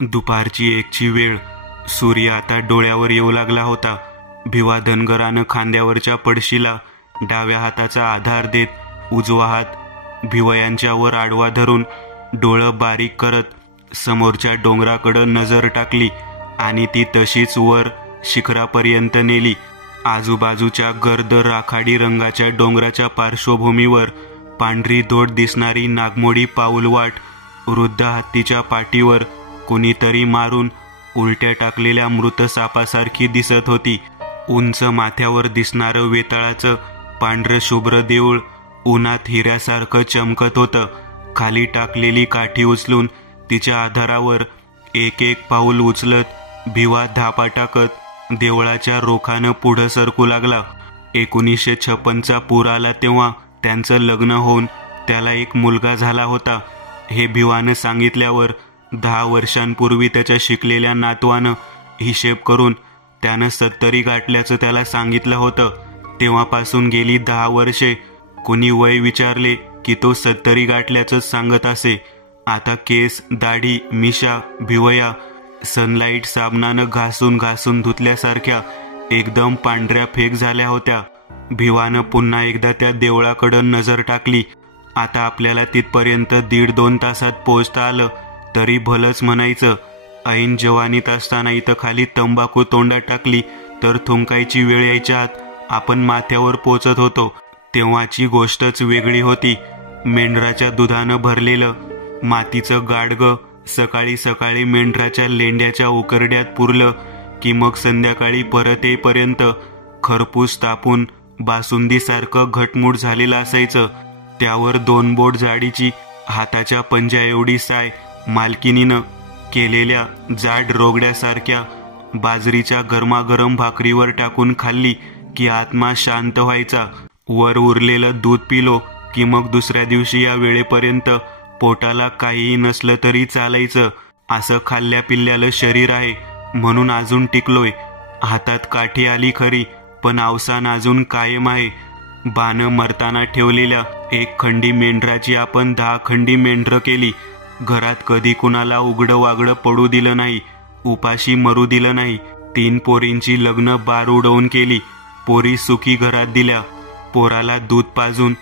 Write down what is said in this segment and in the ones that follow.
दुपारची 1ची वेळ. सूर्य आता डोळ्यावर येऊ लागला होता. भिवा धनगरानं खांद्यावरच्या पडशीला डाव्या हाताचा आधार देत उजवा हात भिवयांच्यावर आडवा धरून डोळं बारीक करत समोरच्या डोंगराकडं नजर टाकली आणि ती तशीच वर शिखरापर्यंत नेली. आजूबाजूच्या गर्द राखाडी रंगाच्या डोंगराच्या पार्श्वभूमीवर पांढरी धोट दिसणारी नागमोडी पाऊलवाट, वृद्ध हत्तीच्या पाठीवर कुणीतरी मारून उलट्या टाकलेल्या मृत सापासारखी दिसत होती. उंच माथ्यावर दिसणारं वेताळाचं पांढरं शुभ्र देऊळ उन्हात हिऱ्यासारखं चमकत होतं. खाली टाकलेली काठी उचलून तिच्या आधारावर एक एक पाऊल उचलत भिवा धापा टाकत देवळाच्या रोखानं पुढं सरकू लागला. 1956चा पूर आला तेव्हा त्यांचं लग्न होऊन त्याला एक मुलगा झाला होता. हे भिवानं सांगितल्यावर 10 वर्षांपूर्वी त्याच्या शिकलेल्या नातवानं हिशेब करून त्यानं 70 गाठल्याचं त्याला सांगितलं होतं. तेव्हापासून गेली 10 वर्षे कोणी वय विचारले की तो 70 गाठल्याचंच सांगत असे. आता केस, दाढी, मिशा, भिवया सनलाईट साबणानं घासून घासून धुतल्यासारख्या एकदम पांढऱ्या फेक झाल्या होत्या. भिवानं पुन्हा एकदा त्या देवळाकडं नजर टाकली. आता आपल्याला तिथपर्यंत 1.5-2 तासात पोहोचता आलं तरी भलंच म्हणायचं. ऐन जवानीत असताना इथं खाली तंबाखू तोंडात टाकली तर थुंकायची वेळ यायच्या आत आपण माथ्यावर पोचत होतो. तेव्हाची गोष्टच वेगळी होती. मेंढराच्या दुधानं भरलेलं मातीचं गाडगं सकाळी सकाळी मेंढराच्या लेंड्याच्या उकरड्यात पुरलं की मग संध्याकाळी परत येईपर्यंत खरपूस तापून बासुंदीसारखं घटमूट झालेलं असायचं. त्यावर 2 बोट जाडीची हाताच्या पंजा एवढी साय मालकिनीनं केलेल्या जाड रोगड्यासारख्या बाजरीच्या गरमागरम भाकरीवर टाकून खाल्ली की आत्मा शांत व्हायचा. वर उरलेलं दूध पिलो की मग दुसऱ्या दिवशी या वेळेपर्यंत पोटाला काहीही नसलं तरी चालायचं. असं खाल्ल्या पिल्ल्यालं शरीर आहे म्हणून अजून टिकलोय. हातात काठी आली खरी पण अवसान अजून कायम आहे. बानं मरताना ठेवलेल्या 1 खंडी मेंढराची आपण 10 खंडी मेंढरं केली. घरात कधी कुणाला उघडं वागडं पडू दिलं नाही, उपाशी मरू दिलं नाही. 3 पोरींची लग्न बार उडवून केली. पोरी सुखी घरात दिल्या. पोराला दूध पाजून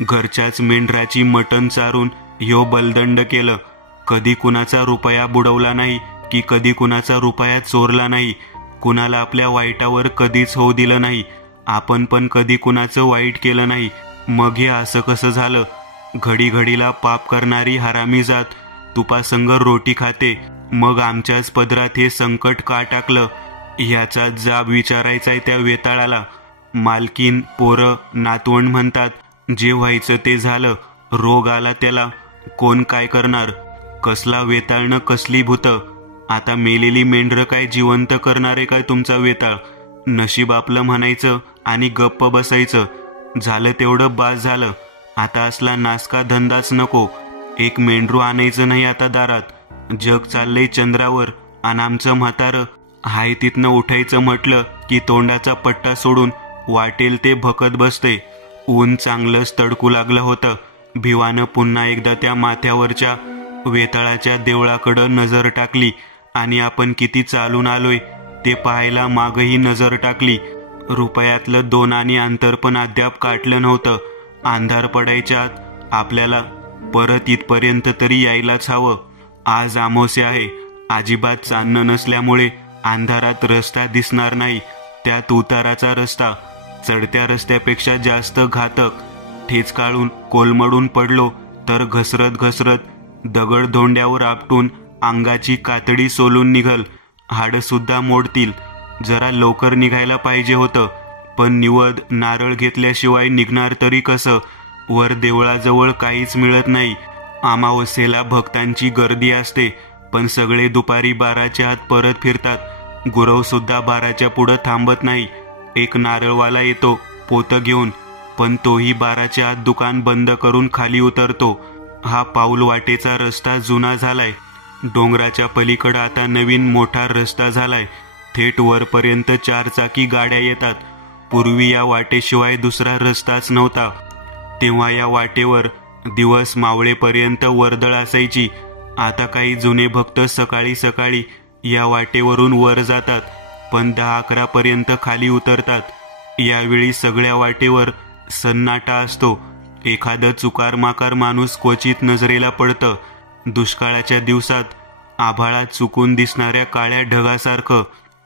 घरच्याच मेंढराची मटण चारून ह्यो बलदंड केलं. कधी कुणाचा रुपया बुडवला नाही की कधी कुणाचा रुपया चोरला नाही. कुणाला आपल्या वाईटावर कधीच होऊ दिलं नाही. आपण पण कधी कुणाचं वाईट केलं नाही. मग हे असं कसं झालं? घडी घडीला पाप करणारी हरामी जात तुपासंग रोटी खाते. मग आमच्याच पदरात हे संकट का टाकलं ह्याचा जाब विचारायचाय त्या वेताळाला. मालकीन, पोरं, नातवंड म्हणतात जे व्हायचं ते झालं. रोग आला त्याला कोण काय करणार? कसला वेताळनं कसली भूत. आता मेलेली मेंढरं काय जिवंत करणारे काय तुमचा वेताळ? नशीब आपलं म्हणायचं आणि गप्प बसायचं. झालं तेवढं बास झालं. आता असला नासका धंदाच नको. एक मेंढरू आणायचं नाही आता दारात. जग चाललंय चंद्रावर आणि आमचं म्हातारं हाय तिथनं उठायचं म्हटलं की तोंडाचा पट्टा सोडून वाटेल ते भकत बसते. ऊन चांगलंच तडकू लागलं होतं. भिवानं पुन्हा एकदा त्या माथ्यावरच्या वेताळाच्या देवळाकडं नजर टाकली आणि आपण किती चालून आलोय ते पाहायला मागही नजर टाकली. रुपयातलं 2 आणे अंतर पण अद्याप काटलं नव्हतं. अंधार पडायच्या आत आपल्याला परत इथपर्यंत तरी यायलाच हवं. आज अमावास्या आहे. अजिबात चांदणं नसल्यामुळे अंधारात रस्ता दिसणार नाही. त्यात उताराचा रस्ता चढत्या रस्त्यापेक्षा जास्त घातक. ठेचकाळून कोलमडून पडलो तर घसरत घसरत दगड धोंड्यावर आपटून अंगाची कातडी सोलून निघल. हाडं सुद्धा मोडतील. जरा लवकर निघायला पाहिजे होतं पण निवद नारळ घेतल्याशिवाय निघणार तरी कसं? वर देवळाजवळ काहीच मिळत नाही. अमावस्येला भक्तांची गर्दी असते पण सगळे दुपारी 12च्या आत परत फिरतात. गुरव सुद्धा 12च्या पुढं थांबत नाही. एक नारळवाला येतो पोतं घेऊन पण तोही 12च्या आत दुकान बंद करून खाली उतरतो. हा पाऊल वाटेचा रस्ता जुना झालाय. डोंगराच्या पलीकडं आता नवीन मोठा रस्ता झालाय. थेट वरपर्यंत 4 चाकी गाड्या येतात. पूर्वी या वाटेशिवाय दुसरा रस्ताच नव्हता. तेव्हा या वाटेवर दिवस मावळेपर्यंत वर्दळ असायची. आता काही जुने भक्त सकाळी सकाळी या वाटेवरून वर जातात, पण 10-11 पर्यंत खाली उतरतात। यावेळी सगळ्या वाटेवर सन्नाटा असतो। एखादं चुकार माकार माणूस क्वचित नजरेला पडतं। दुष्काळाच्या दिवसात आभाळात चुकून दिसणाऱ्या काळ्या ढगासारखं।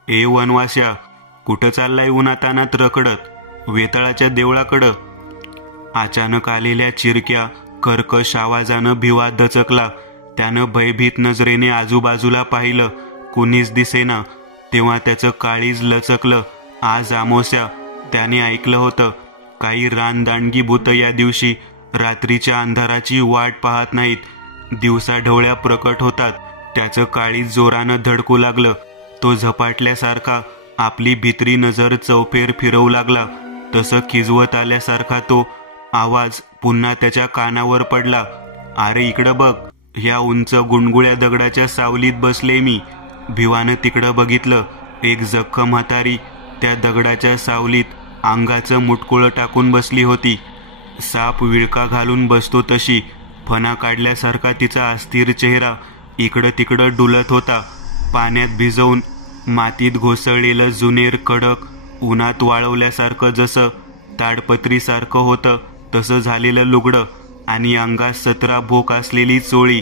ए वनवास्या, कुठं चाललाय उन्हातानात रखडत? वेताळाच्या देवळाकडं। अचानक आलेल्या चिरक्या कर्कश आवाजानं भिवा दचकला। त्यानं भयभीत नजरेने आजूबाजूला पाहिलं, कुणीच दिसेना। तेव्हा त्याचं काळीज लचकलं। आज अमावास्या। त्याने ऐकलं होतं, काही रानदांडगी भूतं या दिवशी रात्रीच्या अंधाराची वाट पाहत नाहीत, दिवसा ढवळ्या प्रकट होतात। त्याचं काळीज जोरानं धडकू लागलं। तो झपाटल्यासारखा आपली भित्री नजर चौफेर फिरवू लागला। तसं खिजवत आल्यासारखा तो आवाज पुन्हा त्याच्या कानावर पडला, अरे इकडं बघ, ह्या उंच गुणगुळ्या दगडाच्या सावलीत बसले मी। भिवानं तिकडं बघितलं। एक जख्ख म्हातारी त्या दगडाच्या सावलीत अंगाचं मुटकुळं टाकून बसली होती। साप विळका घालून बसतो तशी फणा काढल्यासारखा तिचा अस्थिर चेहरा इकडं तिकडं डुलत होता। पाण्यात भिजवून मातीत घोसळलेलं जुनेर कडक उन्हात वाळवल्यासारखं जसं ताडपत्रीसारखं होतं तसं झालेलं लुगडं आणि अंगात 17 भोक असलेली चोळी,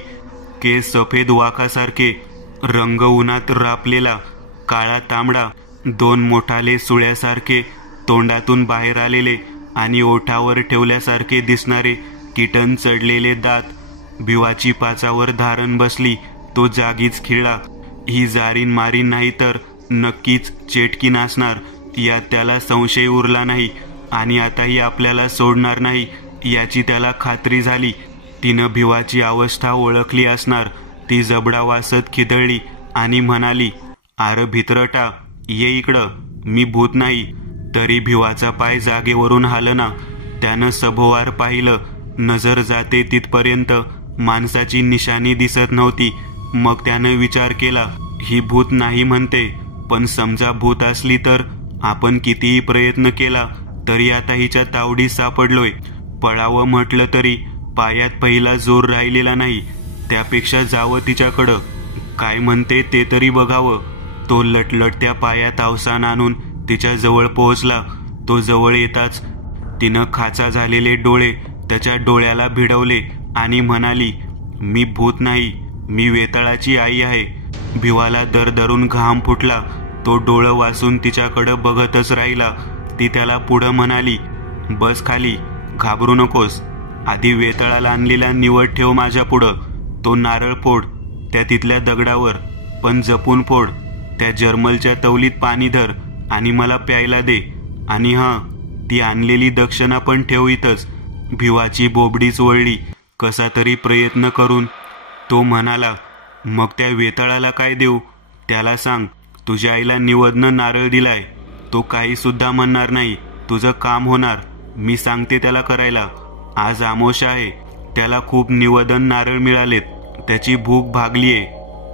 केस सफेद वाखासारखे, रंग उन्हात रापलेला, काळा तांबडा, 2 मोठाले सुळ्यासारखे तोंडातून बाहेर आलेले आणि ओठावर ठेवल्यासारखे दिसणारे किटन चढलेले दात। भिवाची पाचावर धारण बसली। तो जागीच खिळला। ही जारीन मारीन नाही तर नक्कीच चेटकी नासणार यात त्याला संशय उरला नाही, आणि आताही आपल्याला सोडणार नाही याची त्याला खात्री झाली। तिनं भिवाची अवस्था ओळखली असणार। ती जबडा वासत खिदळली आणि म्हणाली, आर भित्रटा, ये इकडं, मी भूत नाही। तरी भिवाचा पाय जागेवरून हालना। त्यानं सभोवार पाहिलं। नजर जाते तिथपर्यंत माणसाची निशाणी दिसत नव्हती। मग त्यानं विचार केला, ही भूत नाही म्हणते, पण समजा भूत असली तर आपण कितीही प्रयत्न केला तरी आता हिच्या तावडीत सापडलोय। पळावं म्हटलं तरी पायात पहिला जोर राहिलेला नाही। त्यापेक्षा जावं तिच्याकडं, काय म्हणते ते तरी बघावं। तो लटलटत्या पायात अवसान आणून तिच्या जवळ पोहोचला। तो जवळ येताच तिनं खाचा झालेले डोळे त्याच्या डोळ्याला भिडवले आणि म्हणाली, मी भूत नाही, मी वेताळाची आई आहे। भिवाला दरदरून घाम फुटला। तो डोळं वासून तिच्याकडं बघतच राहिला। ती त्याला पुढं म्हणाली, बस खाली, घाबरू नकोस। आधी वेताळाला आणलेला निवड ठेव माझ्या पुढं। तो नारळ फोड त्या तिथल्या दगडावर, पण जपून फोड। त्या जर्मलच्या तवलीत पाणी धर आणि मला प्यायला दे, आणि हां, ती आणलेली दक्षिणा पण ठेव इथंच। भिवाची बोबडीच वळली। कसा तरी प्रयत्न करून तो म्हणाला, मग त्या वेताळाला काय देऊ? त्याला सांग तुझ्या आईला निवदनं नारळ दिलाय। तो काही सुद्धा म्हणणार नाही, तुझं काम होणार। मी सांगते त्याला करायला। आज अमावास्या आहे, त्याला खूप निवदन नारळ मिळालेत, त्याची भूक भागलीये।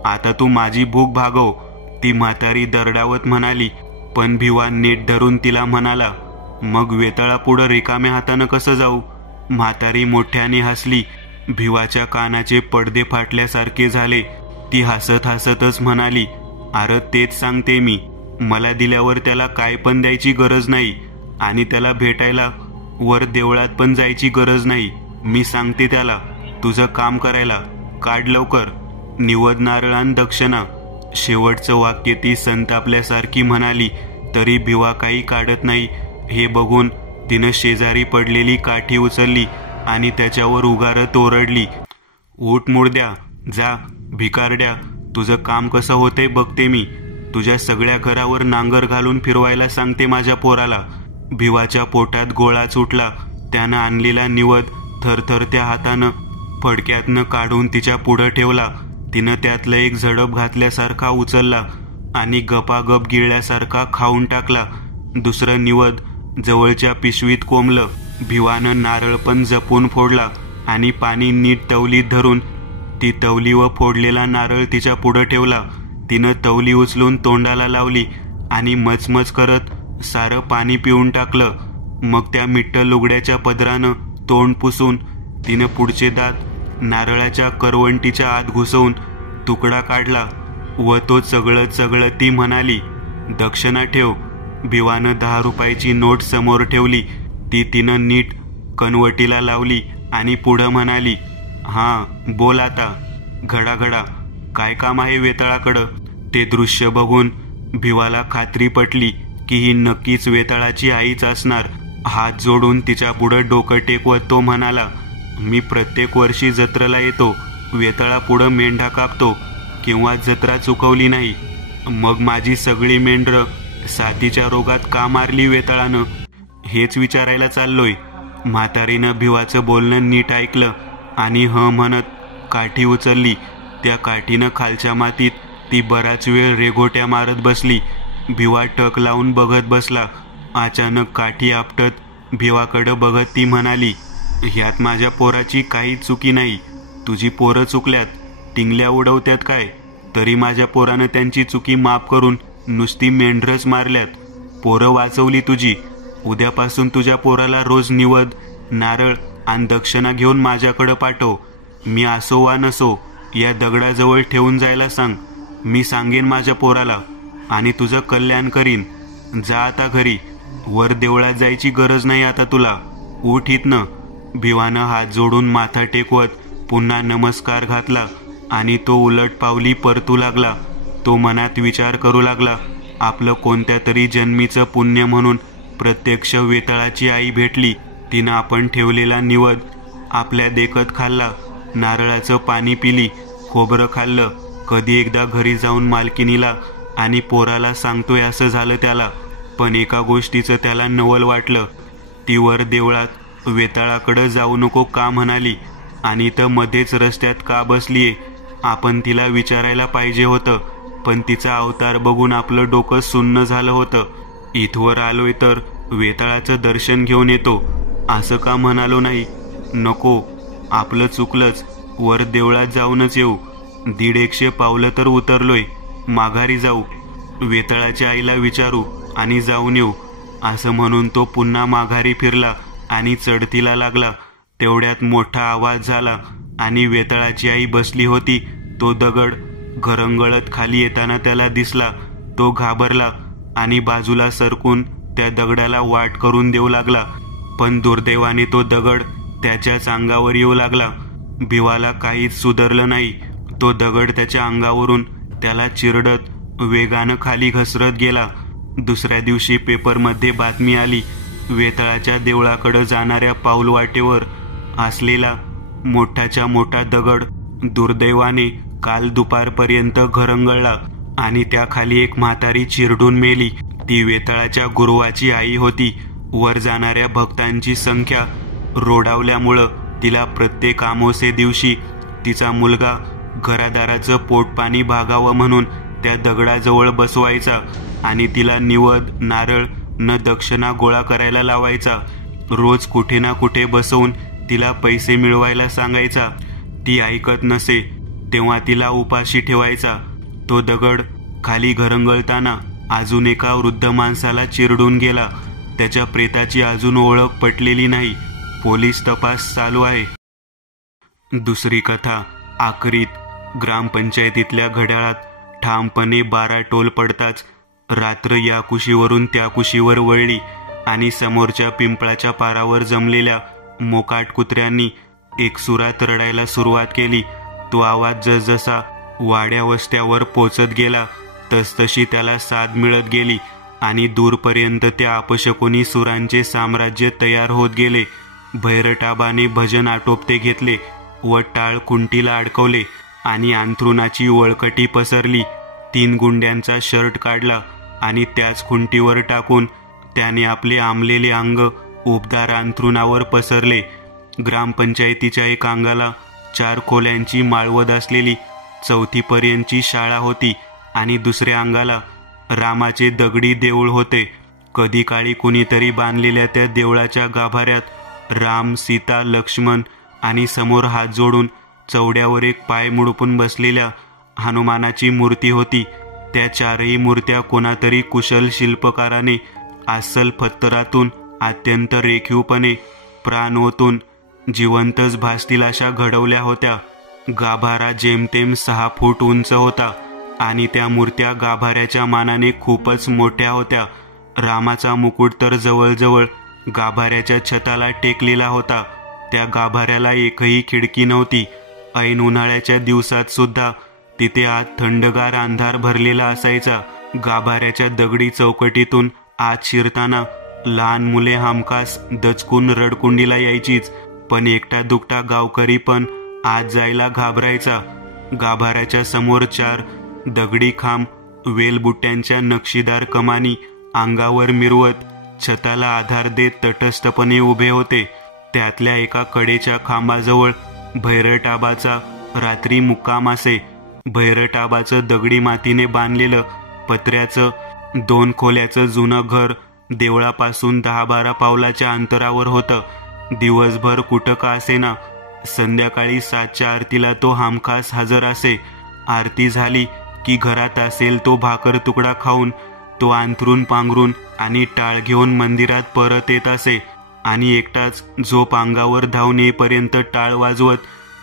आता तू माझी भूक भागव, ती म्हातारी दरडावत म्हणाली। पण भिवा नेट धरून तिला म्हणाला, मग वेताळा पुढं रिकाम्या हातानं कसं जाऊ? म्हातारी मोठ्याने हसली। भिवाच्या कानाचे पडदे फाटल्यासारखे झाले। ती हसत हसतच म्हणाली, अरे तेच सांगते मी, मला दिल्यावर त्याला काय पण द्यायची गरज नाही, आणि त्याला भेटायला वर देवळात पण जायची गरज नाही। मी सांगते त्याला तुझं काम करायला, काढ लवकर निवद नारळ आणि दक्षिणा। शेवटचं वाक्य ती संतापल्यासारखी म्हणाली, तरी भिवा काही काढत नाही। हे बघून तिनं शेजारी पडलेली काठी उचलली आणि त्याच्यावर उगारत ओरडली, उठ मुर्द्या, जा भिकारड्या, तुझं काम कसं होतंय बघते मी। तुझ्या सगळ्या घरावर नांगर घालून फिरवायला सांगते माझ्या पोराला। भिवाच्या पोटात गोळाच उठला। त्यानं आणलेला निवद थरथरत्या हातानं फडक्यातनं काढून तिच्या पुढं ठेवला। तिनं त्यातलं एक झडप घातल्यासारखा उचलला आणि गपागप गिळल्यासारखा खाऊन टाकला। दुसरं निवद जवळच्या पिशवीत कोंबलं। भिवानं नारळ पण जपून फोडला आणि पाणी नीट तवलीत धरून ती तवली व फोडलेला नारळ तिच्या पुढं ठेवला। तिनं तवली उचलून तोंडाला लावली आणि मचमच करत सारं पाणी पिऊन टाकलं। मग त्या मिट्ट लुगड्याच्या पदरानं तोंड पुसून तिनं पुढचे दात नारळाच्या करवंटीच्या आत घुसवून तुकडा काढला व तो चगळत ती म्हणाली, दक्षिणा ठेव. भिवानं 10 रुपयाची नोट समोर ठेवली. ती तिनं नीट कनवटीला लावली आणि पुढं म्हणाली, हां बोल आता. घडा काय काम आहे वेताळाकडं? ते दृश्य बघून भिवाला खात्री पटली की ही नक्कीच वेताळाची आईच असणार. हात जोडून तिच्या पुढं डोकं टेकवत तो म्हणाला, मी प्रत्येक वर्षी जत्रेला येतो. वेताळा पुढं मेंढा कापतो किंवा जत्रा चुकवली नाही. मग माझी सगळी मेंढरं साथीच्या रोगात का मारली वेताळानं? हेच विचारायला चाललोय. म्हातारीनं भिवाचं बोलणं नीट ऐकलं आणि म्हणत काठी उचलली. त्या काठीनं खालच्या मातीत ती बराच वेळ रेघोट्या मारत बसली. भिवा टक लावून बघत बसला. अचानक काठी आपटत भिवाकडं बघत ती म्हणाली, ह्यात माझ्या पोराची काहीच चुकी नाही. तुझी पोरं चुकल्यात, टिंगल्या उडवत्यात काय? तरी माझ्या पोरानं त्यांची चुकी माफ करून नुसती मेंढरच मारल्यात. पोरं वाचवली तुझी. उद्यापासून तुझ्या पोराला रोज निवद, नारळ आणि दक्षिणा घेऊन माझ्याकडं पाठव. मी असो वा नसो या दगडाजवळ ठेवून जायला सांग. मी सांगेन माझ्या पोराला आणि तुझं कल्याण करीन. जा आता घरी. वर देवळात जायची गरज नाही आता तुला. उठ इथनं. भिवानं हात जोडून माथा टेकवत पुन्हा नमस्कार घातला आणि तो उलट पावली परतू लागला. तो मनात विचार करू लागला, आपलं कोणत्या तरी जन्मीचं पुण्य म्हणून प्रत्यक्ष वेताळाची आई भेटली. तिनं आपण ठेवलेला निवद आपल्या देखत खाल्ला, नारळाचं पाणी पिली, खोबरं खाल्लं. कधी एकदा घरी जाऊन मालकिनीला आणि पोराला सांगतोय असं झालं त्याला. पण एका गोष्टीचं त्याला नवल वाटलं. ती वर देवळात वेताळाकडं जाऊ नको का म्हणाली आणि तर मध्येच रस्त्यात का बसलीये? आपण तिला विचारायला पाहिजे होतं. पण तिचा अवतार बघून आपलं डोकं सुन्न झालं होतं. इथवर आलोय तर वेताळाचं दर्शन घेऊन येतो असं का म्हणालो नाही? नको, आपलं चुकलंच. वर देवळात जाऊनच येऊ. 150 पावलं तर उतरलोय. माघारी जाऊ, वेताळाच्या आईला विचारू आणि जाऊन येऊ असं म्हणून तो पुन्हा माघारी फिरला आणि चढतीला लागला. तेवढ्यात मोठा आवाज झाला आणि वेताळाची आई बसली होती तो दगड घरंगळत खाली येताना त्याला दिसला. तो घाबरला आणि बाजूला सरकून त्या दगडाला वाट करून देऊ लागला. पण दुर्दैवाने तो दगड त्याच्याच अंगावर येऊ लागला. भिवाला काहीच सुधारलं नाही. तो दगड त्याच्या अंगावरून त्याला चिरडत वेगानं खाली घसरत गेला. दुसऱ्या दिवशी पेपरमध्ये बातमी आली. वेताळाच्या देवळाकडे जाणाऱ्या पाऊलवाटेवर असलेला मोठाच्या मोठा दगड दुर्दैवाने काल दुपारपर्यंत घरंगळला आणि त्याखाली एक म्हातारी चिरडून मेली. ती वेताळाच्या गुरुवाची आई होती. वर जाणाऱ्या भक्तांची संख्या रोडावल्यामुळं तिला प्रत्येक अमावास्ये दिवशी तिचा मुलगा घरादाराचं पोटपाणी भागावं म्हणून त्या दगडाजवळ बसवायचा आणि तिला निवद, नारळ न दक्षिणा गोळा करायला लावायचा. रोज कुठे ना कुठे बसवून तिला पैसे मिळवायला सांगायचा. ती ऐकत नसे तेव्हा तिला उपाशी ठेवायचा. तो दगड खाली घरंगळताना अजून एका वृद्ध माणसाला चिरडून गेला. त्याच्या प्रेताची अजून ओळख पटलेली नाही. पोलीस तपास चालू आहे. दुसरी कथा. आकरीत. ग्रामपंचायतीतल्या घड्याळात ठामपणे 12 टोल पडताच रात्र या कुशीवरून त्या कुशीवर वळली आणि समोरच्या पिंपळाच्या पारावर जमलेल्या मोकाट कुत्र्यांनी एकसुरात रडायला सुरुवात केली. तो आवाज जसजसा वाड्या वस्त्यावर पोचत गेला तसतशी त्याला साद मिळत गेली आणि दूरपर्यंत त्या अपशकुनी सुरांचे साम्राज्य तयार होत गेले. भैरटाबाने भजन आटोपते घेतले व टाळ कुंटीला अडकवले आणि अंथरुणाची वळकटी पसरली. 3 गुंड्यांचा शर्ट काढला आणि त्याच खुंटीवर टाकून त्याने आपले आंबलेले अंग उबदार अंथरुणावर पसरले. ग्रामपंचायतीच्या एक अंगाला 4 खोल्यांची माळवद असलेली 4थीपर्यंतची शाळा होती आणि दुसऱ्या अंगाला रामाचे दगडी देऊळ होते. कधी काळी कुणीतरी बांधलेल्या त्या देवळाच्या गाभाऱ्यात राम, सीता, लक्ष्मण आणि समोर हात जोडून चौड्यावर एक पाय मुडपून बसलेल्या हनुमानाची मूर्ती होती. त्या 4ही मूर्त्या कोणातरी कुशल शिल्पकाराने अस्सल पत्थरातून अत्यंत रेखीवपणे प्राण ओतून जिवंतच भासतील अशा घडवल्या होत्या. गाभारा जेमतेम 6 फूट उंच होता आणि त्या मूर्त्या गाभाऱ्याच्या मानाने खूपच मोठ्या होत्या. रामाचा मुकुट तर जवळजवळ गाभाऱ्याच्या छताला टेकलेला होता. त्या गाभाऱ्याला एकही खिडकी नव्हती. ऐन उन्हाळ्याच्या दिवसात सुद्धा तिथे आत थंडगार अंधार भरलेला असायचा. गाभाऱ्याच्या दगडी चौकटीतून आत शिरताना लहान मुले हमखास दचकून रडकुंडीला यायचीच, पण एकटा दुकटा गावकरी पण आत जायला घाबरायचा. गाभाऱ्याच्या समोर 4 दगडी खांब वेलबुट्ट्यांच्या नक्षीदार कमानी अंगावर मिरवत छताला आधार देत तटस्थपणे उभे होते. त्यातल्या एका कडेच्या खांबाजवळ भैरटाबाचा रात्री मुक्काम असे. भैरटाबाचं दगडी मातीने बांधलेलं पत्र्याचं 2 खोल्याचं जुनं घर देवळापासून 10-12 पावलाच्या अंतरावर होतं. दिवसभर कुठं का असेना, संध्याकाळी 7च्या आरतीला तो हमखास हजर असे. आरती झाली की घरात असेल तो भाकर तुकडा खाऊन तो अंथरून पांघरून आणि टाळ घेऊन मंदिरात परत येत असे आणि एकटाच झोप अंगावर धावून येईपर्यंत टाळ वाजवत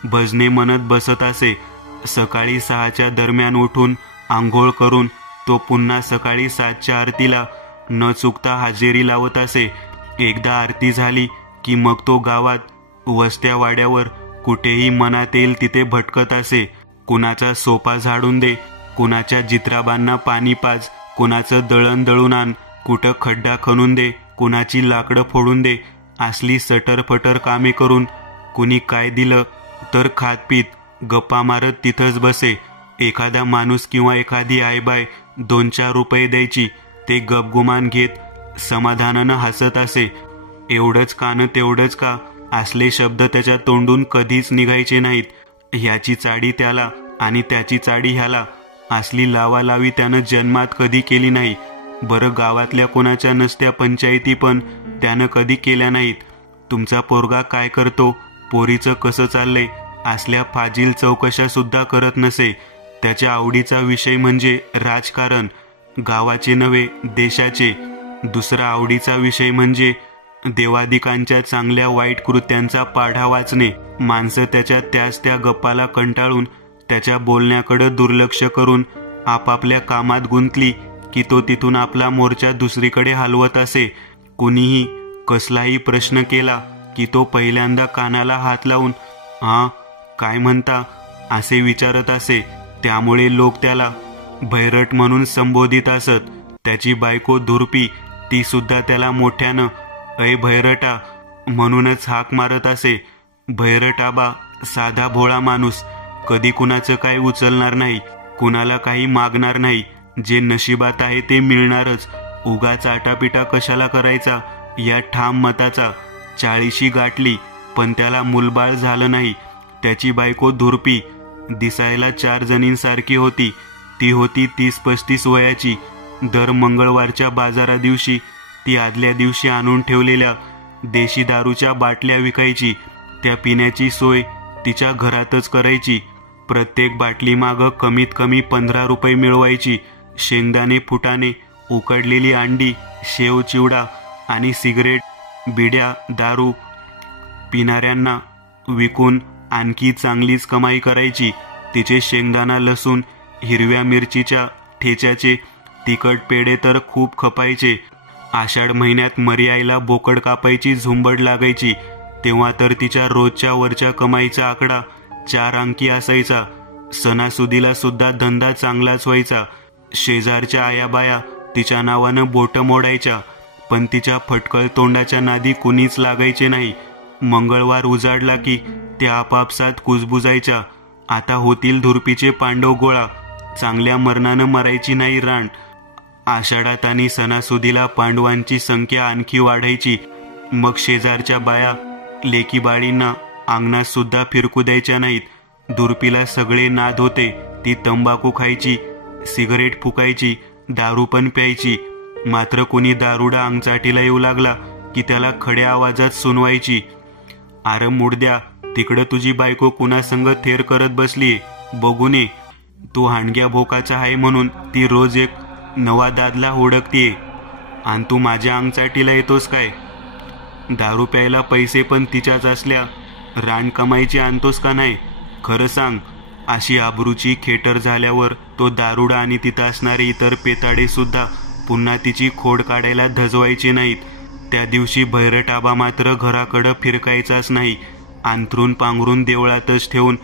भजने म्हणत बसत असे. सकाळी 6च्या दरम्यान उठून आंघोळ करून तो पुन्हा सकाळी 7च्या आरतीला न चुकता हजेरी लावत असे. एकदा आरती झाली की मग तो गावात वस्त्या वाड्यावर कुठेही मनात येईल तिथे भटकत असे. कुणाचा सोपा झाडून दे, कुणाच्या जित्राबांना पाणी पाज, कुणाचं दळण दळून आण, कुठं खड्डा खणून दे, कुणाची लाकडं फोडून दे, असली सटरफटर कामे करून कुणी काय दिलं तर खात पीत गप्पा मारत तिथंच बसे. एखादा माणूस किंवा एखादी आईबाय 2-4 रुपये द्यायची, ते गपगुमान घेत समाधानानं हसत असे. एवढंच का न तेवढंच का असले शब्द त्याच्या तोंडून कधीच निघायचे नाहीत. ह्याची चाडी त्याला आणि त्याची चाडी ह्याला, असली लावालावी त्यानं जन्मात कधी केली नाही. बरं, गावातल्या कोणाच्या नसत्या पंचायती पण त्यानं कधी केल्या नाहीत. तुमचा पोरगा काय करतो, पोरीचं कसं चाललंय, असल्या फाजील चौकशा सुद्धा करत नसे. त्याच्या आवडीचा विषय म्हणजे राजकारण, गावाचे नव्हे देशाचे. दुसरा आवडीचा विषय म्हणजे देवादिकांच्या चांगल्या वाईट कृत्यांचा पाढा वाचणे. माणसं त्याच्या त्या गप्पाला कंटाळून त्याच्या बोलण्याकडे दुर्लक्ष करून आपापल्या कामात गुंतली की तो तिथून आपला मोर्चा दुसरीकडे हलवत असे. कुणीही कसलाही प्रश्न केला की तो पहिल्यांदा कानाला हात लावून "हां, काय म्हणता?" असे विचारत असे. त्यामुळे लोक त्याला भैरट म्हणून संबोधित असत. त्याची बायको धुरपी, ती सुद्धा त्याला मोठ्यानं "ऐ भैरटा" म्हणूनच हाक मारत असे. भैरटाबा साधा भोळा माणूस, कधी कुणाचं काय उचलणार नाही, कुणाला काही मागणार नाही. जे नशिबात आहे ते मिळणारच. उगाच आटापिटा कशाला करायचा या ठाम मताचा. 40शी गाठली पण त्याला मुलबाळ झालं नाही. त्याची बायको धुरपी दिसायला 4 जणींसारखी होती. ती होती 30-35 वयाची. दर मंगळवारच्या बाजारा दिवशी ती आदल्या दिवशी आणून ठेवलेल्या देशी दारूच्या बाटल्या विकायची. त्या पिण्याची सोय तिच्या घरातच करायची. प्रत्येक बाटलीमागं कमीत कमी 15 रुपये मिळवायची. शेंगदाणे, फुटाणे, उकडलेली अंडी, शेव, चिवडा आणि सिगरेट, बिड्या, दारू पिणाऱ्यांना विकून आणखी चांगलीच कमाई करायची. तिचे शेंगदाणा, लसूण, हिरव्या मिरचीच्या ठेच्याचे तिखट पेढे तर खूप खपायचे. आषाढ महिन्यात मर्याईला बोकड कापायची झुंबड लागायची. तेव्हा तर तिच्या रोजच्या वरच्या कमाईचा आकडा 4 अंकी असायचा. सणासुदीला सुद्धा धंदा चांगलाच व्हायचा. शेजारच्या आयाबाया तिच्या नावानं बोटं मोडायच्या, पण तिच्या फटकळ तोंडाच्या नादी कुणीच लागायचे नाही. मंगळवार उजाडला की त्या आपापसात कुजबुजायच्या. आता होतील धुरपीचे पांडव गोळा, चांगल्या मरणानं मरायची नाही रान. आषाढात आणि सणासुदीला पांडवांची संख्या आणखी वाढायची. मग शेजारच्या बाया लेकीबाळींना अंगणात सुद्धा फिरकू द्यायच्या नाहीत. धुरपीला सगळे नाद होते. ती तंबाखू खायची, सिगरेट फुकायची, दारू पण प्यायची. मात्र कोणी दारुडा अंगचाटीला येऊ लागला की त्याला खड्या आवाजात सुनवायची. "अरे मुडद्या, तिकडं तुझी बायको कुणासंग थेर करत बसलीये, बघून ये. तू हांडग्या भोकाचा आहे म्हणून ती रोज एक नवा दादला हुडकतीये आणि तू माझ्या अंगचाटीला येतोस काय? दारू प्यायला पैसे पण तिच्याच असल्या रान कमाईची आणतोस का नाही? खरं सांग. अशी आबरूची खेटर झाल्यावर तो दारुडा आणि तिथं असणारे इतर पेताडे सुद्धा पुन्हा तिची खोड काढायला धजवायचे नाहीत. त्या दिवशी भैरट आबा मात्र घराकडं फिरकायचाच नाही. अंथरून पांघरून देवळातच ठेवून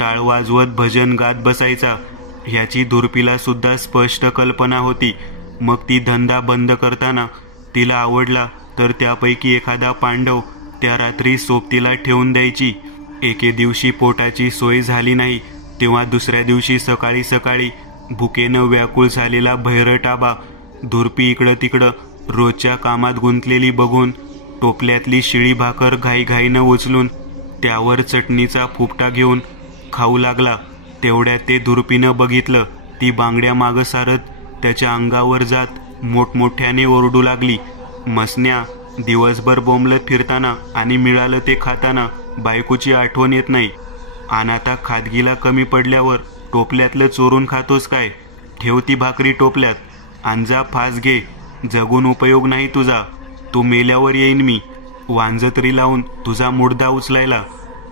टाळ वाजवत भजन गात बसायचा. ह्याची धुरपीला सुद्धा स्पष्ट कल्पना होती. मग ती धंदा बंद करताना तिला आवडला तर त्यापैकी एखादा पांडव त्या रात्री सोबतीला ठेवून द्यायची. एके दिवशी पोटाची सोय झाली नाही तेव्हा दुसऱ्या दिवशी सकाळी सकाळी भुकेनं व्याकुळ झालेला भैरट आबा धुरपी इकडं तिकडं रोजच्या कामात गुंतलेली बघून टोपल्यातली शिळी भाकर घाईघाईनं उचलून त्यावर चटणीचा फुपटा घेऊन खाऊ लागला. तेवढ्यात ते धुरपीनं बघितलं. ती बांगड्या मागं सारत त्याच्या अंगावर जात मोठमोठ्याने ओरडू लागली. मसन्या, दिवसभर बोंबलत फिरताना आणि मिळालं ते खाताना बायकोची आठवण येत नाही. आणि आता खादगीला कमी पडल्यावर टोपल्यातलं चोरून खातोस काय? ठेव ती भाकरी टोपल्यात आणि जा फास घे. जगून उपयोग नाही तुझा. तू मेल्यावर येईन मी वांजतरी लावून तुझा मुर्दा उचलायला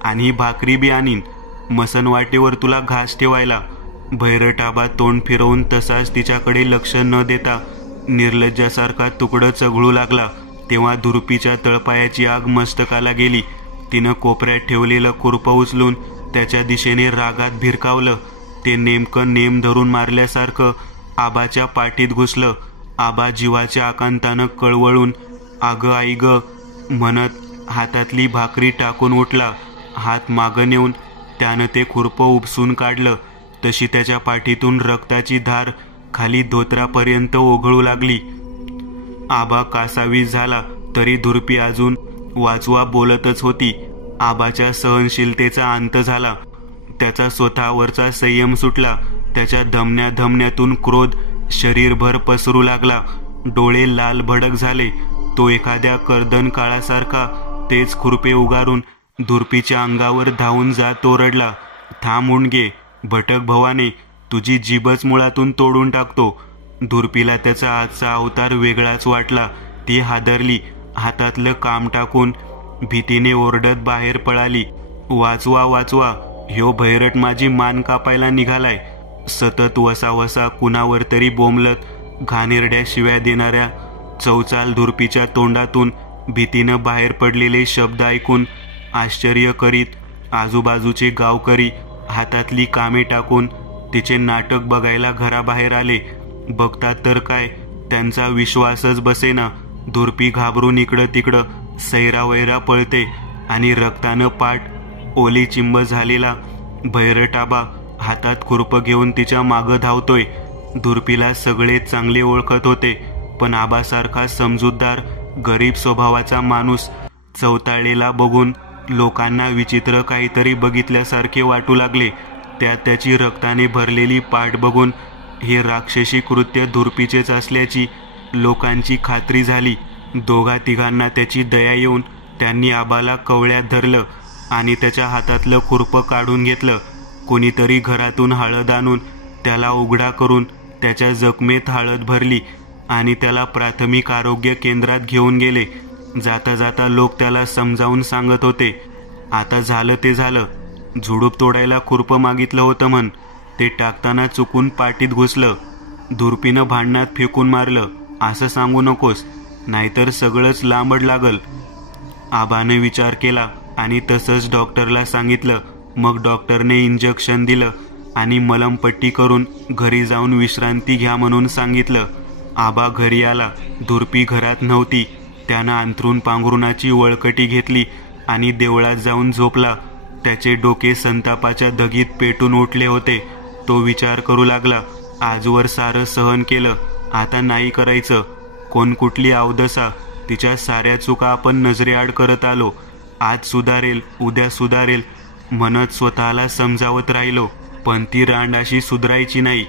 आणि ही भाकरी बी आणीन मसन वाटेवर तुला घास ठेवायला. भैरट आबा तोंड फिरवून तसाच तिच्याकडे लक्ष न देता निर्लज्जासारखा तुकडं चघळू लागला. तेव्हा धुरपीच्या तळपायाची आग मस्तकाला गेली. तिनं कोपऱ्यात ठेवलेलं खुरपं उचलून त्याच्या दिशेने रागात भिरकावलं. ते नेमकं नेम धरून मारल्यासारखं आबाच्या पाठीत घुसलं. आबा जीवाच्या आकांतानं कळवळून "अगं आई ग" म्हणत हातातली भाकरी टाकून उठला. हात मागं नेऊन त्यानं ते खुरपं उपसून काढलं. तशी त्याच्या पाठीतून रक्ताची धार खाली धोत्रापर्यंत ओघळू लागली. आबा कासावीस झाला तरी धुरपी अजून वाचवा बोलतच होती. आबाच्या सहनशीलतेचा अंत झाला. त्याचा स्वतःवरचा संयम सुटला. त्याच्या धमन्या धमन्यातून क्रोध शरीरभर पसरू लागला. डोळे लाल भडक झाले. तो एखाद्या कर्दन काळासारखा तेच खुरपे उगारून धुरपीच्या अंगावर धावून जात ओरडला, "थांब मुंडगे, भटक भवाने, तुझी जीभच मुळातून तोडून टाकतो." धुरपीला त्याचा आजचा अवतार वेगळाच वाटला. ती हादरली. हातातलं काम टाकून भीतीने ओरडत बाहेर पळाली. "वाचवा वाचवा, ह्यो भैरट माझी मान कापायला निघालाय." सतत वसावसा कुणावर तरी बोंबलत घाणेरड्या शिव्या देणाऱ्या चौचाल धुरपीच्या तोंडातून भीतीनं बाहेर पडलेले शब्द ऐकून आश्चर्य करीत आजूबाजूचे गावकरी हातातली कामे टाकून तिचे नाटक बघायला घराबाहेर आले. बघतात तर काय, त्यांचा विश्वासच बसेना. धुरपी घाबरून इकडं तिकडं सैरावैरा पळते आणि रक्तानं पाठ ओली चिंब झालेला भैरट आबा हातात खुरपं घेऊन तिच्या मागं धावतोय. धुरपीला सगळे चांगले ओळखत होते, पण आबासारखा समजूतदार गरीब स्वभावाचा माणूस चवताळलेला बघून लोकांना विचित्र काहीतरी बघितल्यासारखे वाटू लागले. त्यात त्याची रक्ताने भरलेली पाठ बघून हे राक्षसी कृत्य धुरपीचेच असल्याची लोकांची खात्री झाली. दोघा तिघांना त्याची दया येऊन त्यांनी आबाला कवळ्यात धरलं आणि त्याच्या हातातलं खुरपं काढून घेतलं. कोणीतरी घरातून हळद आणून त्याला उघडा करून त्याच्या जखमेत हळद भरली आणि त्याला प्राथमिक आरोग्य केंद्रात घेऊन गेले. जाता जाता लोक त्याला समजावून सांगत होते, "आता झालं ते झालं. झुडूप तोडायला खुरपं मागितलं होतं म्हण, ते टाकताना चुकून पाठीत घुसलं. धुरपीनं भांडणात फेकून मारलं असं सांगू नकोस, नाहीतर सगळंच लांबड लागल." आबाने विचार केला आणि तसंच डॉक्टरला सांगितलं. मग डॉक्टरने इंजेक्शन दिलं आणि मलमपट्टी करून घरी जाऊन विश्रांती घ्या म्हणून सांगितलं. आबा घरी आला. धुरपी घरात नव्हती. त्यानं अंथरून पांघरुणाची वळकटी घेतली आणि देवळात जाऊन झोपला. त्याचे डोके संतापाच्या धगीत पेटून उठले होते. तो विचार करू लागला, आजवर सारं सहन केलं, आता नाही करायचं. कोण कुठली अवदसा, तिच्या साऱ्या चुका आपण नजरेआड करत आलो. आज सुधारेल, उद्या सुधारेल म्हणत स्वतःला समजावत राहिलो, पण ती रांड अशी सुधारायची नाही.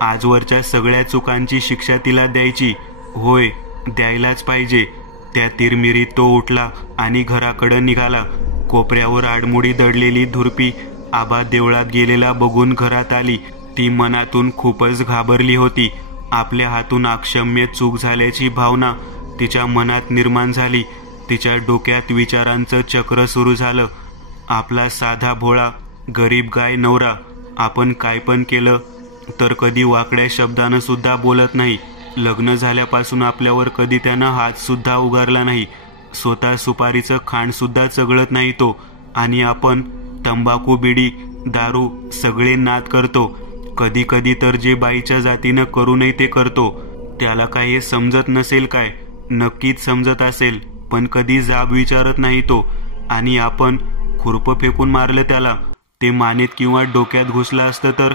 आजवरच्या सगळ्या चुकांची शिक्षा तिला द्यायची. होय, द्यायलाच पाहिजे. त्या तिरमिरीत तो उठला आणि घराकडं निघाला. कोपऱ्यावर आडमुडी दडलेली धुरपी आबा देवळात गेलेला बघून घरात आली. ती मनातून खूपच घाबरली होती. आपल्या हातून अक्षम्य चूक झाल्याची भावना तिच्या मनात निर्माण झाली. तिच्या डोक्यात विचारांचं चक्र सुरू झालं. आपला साधा भोळा गरीब गाय नवरा आपण काय पण केलं तर कधी वाकड्या शब्दानं सुद्धा बोलत नाही. लग्न झाल्यापासून आपल्यावर कधी त्यानं हात सुद्धा उगारला नाही. स्वतः सुपारीचं खांड सुद्धा चगळत नाही तो. आणि आपण तंबाखू बिडी दारू सगळे नाद करतो. कधी कधी तर जे बाईच्या जातीनं करू नये ते करतो. त्याला काय हे समजत नसेल काय? नक्कीच समजत असेल, पण कधी जाब विचारत नाही तो. आणि आपण खुरपं फेकून मारलं त्याला. ते मानेत किंवा डोक्यात घुसलं असतं तर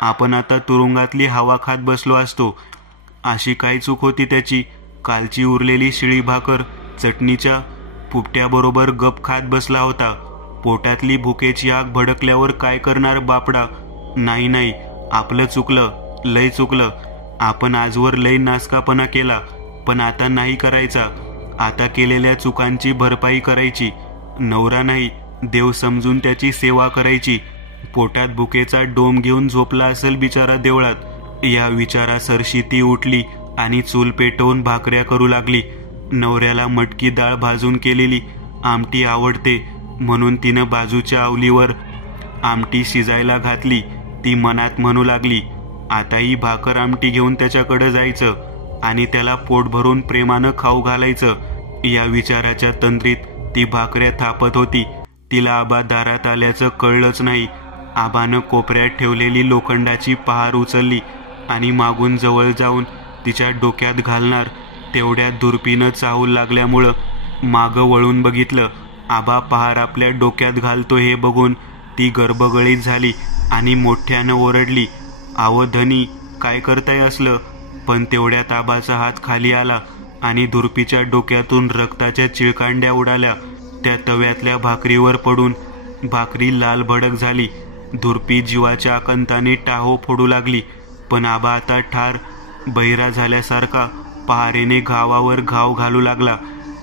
आपण आता तुरुंगातली हवा खात बसलो असतो. अशी काय चूक होती त्याची? कालची उरलेली शिळी भाकर चटणीच्या पुपट्याबरोबर गप खात बसला होता. पोटातली भुकेची आग भडकल्यावर काय करणार बापडा? नाही, आपलं चुकलं, लय चुकलं. आपण आजवर लय नासकापणा केला, पण आता नाही करायचा. आता केलेल्या चुकांची भरपाई करायची. नवरा नाही, देव समजून त्याची सेवा करायची. पोटात भुकेचा डोम घेऊन झोपला असेल बिचारा देवळात. या विचारासरशी ती उठली आणि चूल पेटवून भाकऱ्या करू लागली. नवऱ्याला मटकी डाळ भाजून केलेली आमटी आवडते म्हणून तिनं बाजूच्या अवलीवर आमटी शिजायला घातली. ती मनात म्हणू लागली, आता ही भाकर आमटी घेऊन त्याच्याकडे जायचं आणि त्याला पोट भरून प्रेमानं खाऊ घालायचं. या विचाराच्या तंद्रीत ती भाकऱ्या थापत होती. तिला आबा दारात आल्याचं कळलंच नाही. आबानं कोपऱ्यात ठेवलेली लोखंडाची पहार उचलली आणि मागून जवळ जाऊन तिच्या डोक्यात घालणार तेवढ्या दुर्पीनं चाहूल लागल्यामुळं मागं वळून बघितलं. आबा पहार आपल्या डोक्यात घालतो हे बघून ती गर्भगळीत झाली आणि मोठ्यानं ओरडली, आव धनी, काय करताय असलं? पण तेवढ्यात आबाचा हात खाली आला आणि दुर्पीच्या डोक्यातून रक्ताच्या चिळकांड्या उडाल्या. त्या तव्यातल्या भाकरीवर पडून भाकरी लाल भडक झाली. दुर्पी जीवाच्या आकंताने टाहो फोडू लागली. पण आबा आता ठार बहिरा झाल्यासारखा पहारेने घावावर घाव घालू लागला.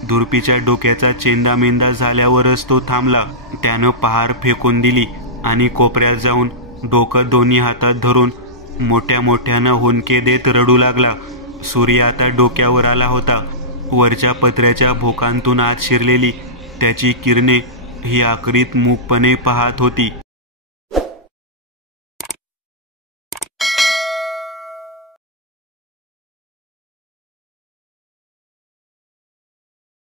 दुर्पीच्या डोक्याचा चेंदामेंदा झाल्यावरच तो थांबला. त्यानं पहार फेकून दिली आणि कोपऱ्यात जाऊन डोकं दोन्ही हातात धरून मोठ्या मोठ्यानं हुंदके देत रडू लागला. सूर्य आता डोक्यावर आला होता. वरच्या पत्र्याच्या भोकांतून आत शिरलेली त्याची किरणे ही आकरीत मूकपणे पाहत होती.